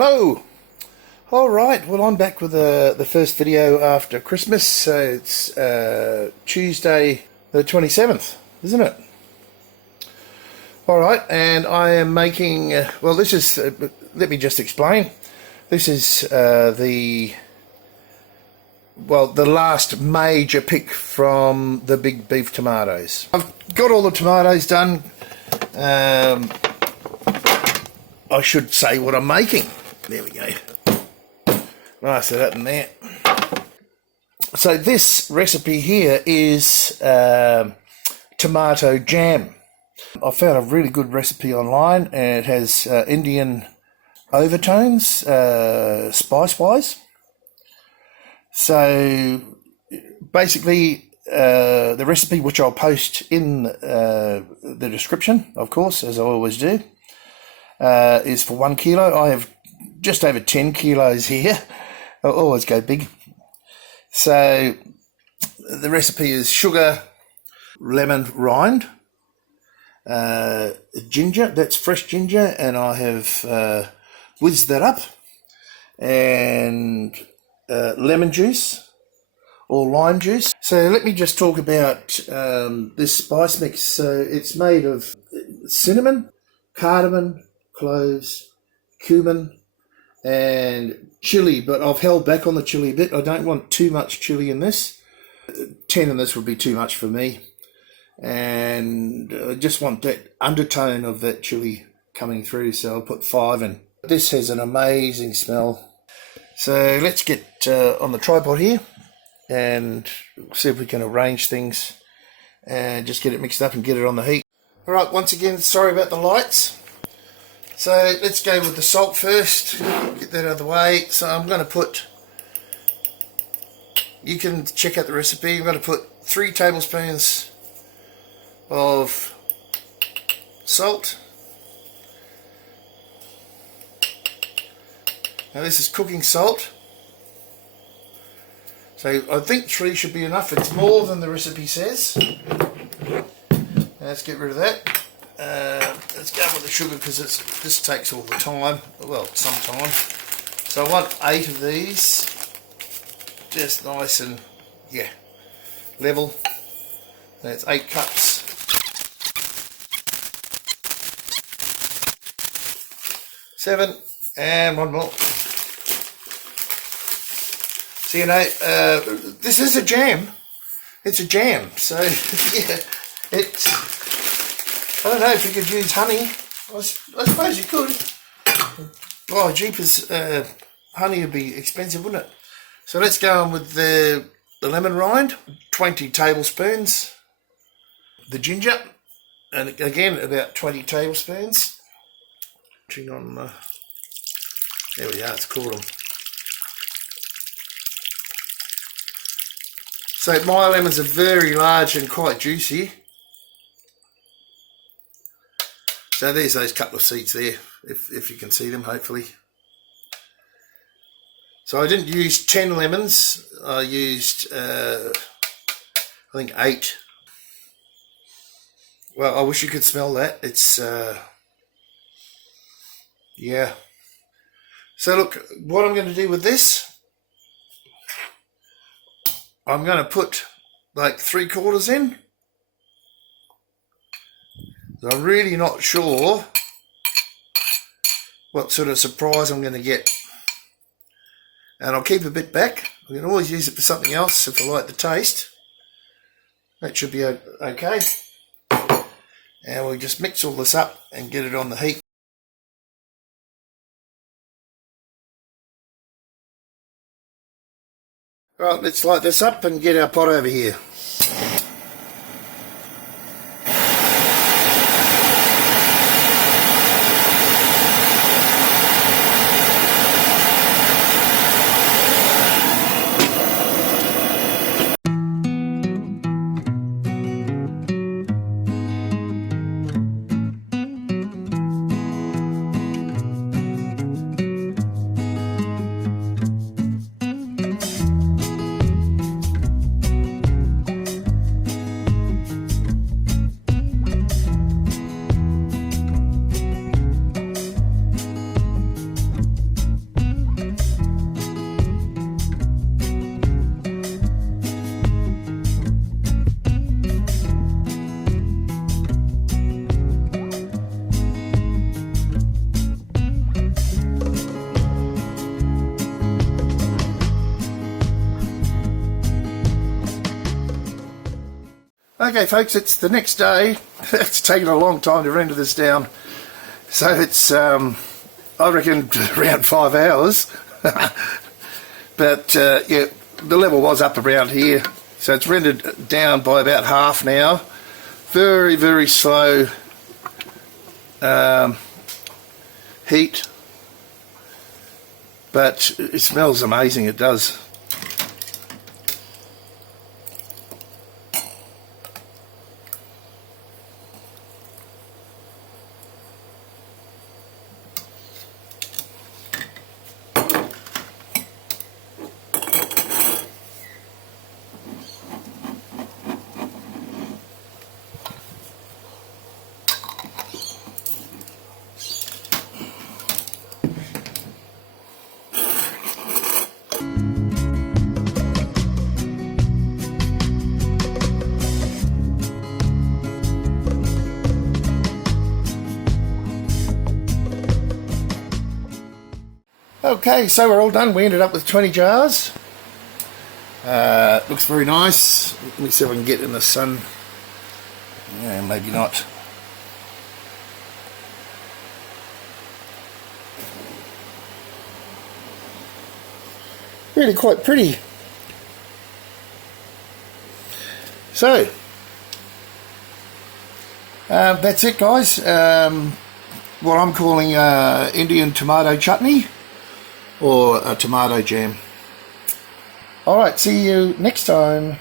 Hello. All right, well, I'm back with the first video after Christmas. So it's Tuesday the 27th, isn't it? All right, and I am making, well, this is, let me just explain. This is the last major pick from the big beef tomatoes. I've got all the tomatoes done. I should say what I'm making. There we go. Nice of that in there. So this recipe here is tomato jam. I found a really good recipe online, and it has Indian overtones, spice-wise. So basically, the recipe, which I'll post in the description, of course, as I always do, is for 1 kilo. I have just over 10 kilos here. I always go big. So the recipe is sugar, lemon rind, ginger, that's fresh ginger, and I have whizzed that up, and lemon juice or lime juice. So let me just talk about this spice mix. So it's made of cinnamon, cardamom, cloves, cumin, and chili, but I've held back on the chili a bit. I don't want too much chili in this. 10 in this would be too much for me, and I just want that undertone of that chili coming through, so I'll put 5 in. This has an amazing smell. So let's get on the tripod here and see if we can arrange things and just get it mixed up and get it on the heat. All right, once again, sorry about the lights. So let's go with the salt first, get that out of the way. So I'm going to put, you can check out the recipe, I'm going to put 3 tablespoons of salt. Now this is cooking salt. So I think 3 should be enough. It's more than the recipe says. Let's get rid of that. Let's go with the sugar because this takes all the time, well, some time. So I want 8 of these, just nice and, yeah, level. That's 8 cups. Seven, and 1 more. So, you know, this is a jam. It's a jam, so, yeah, it's... I don't know if you could use honey. I suppose you could. Oh, jeepers, honey would be expensive, wouldn't it? So let's go on with the lemon rind, 20 tablespoons. The ginger, and again about 20 tablespoons. On the, there we are, it's caught them. So my lemons are very large and quite juicy. So there's those couple of seeds there, if you can see them, hopefully. So I didn't use 10 lemons, I used, I think 8. Well, I wish you could smell that. It's, yeah. So look, what I'm going to do with this, I'm going to put like 3/4 in. I'm really not sure what sort of surprise I'm going to get. And I'll keep a bit back. I can always use it for something else if I like the taste. That should be okay. And we'll just mix all this up and get it on the heat. Right, let's light this up and get our pot over here. Okay folks, it's the next day. It's taken a long time to render this down. So it's, I reckon, around 5 hours. But yeah, the level was up around here. So it's rendered down by about half now. Very, very slow heat. But it smells amazing, it does. Okay, so we're all done. We ended up with 20 jars. Looks very nice. Let me see if I can get in the sun. Yeah, maybe not. Really quite pretty. So, that's it guys. What I'm calling Indian tomato chutney. Or a tomato jam. Alright, see you next time.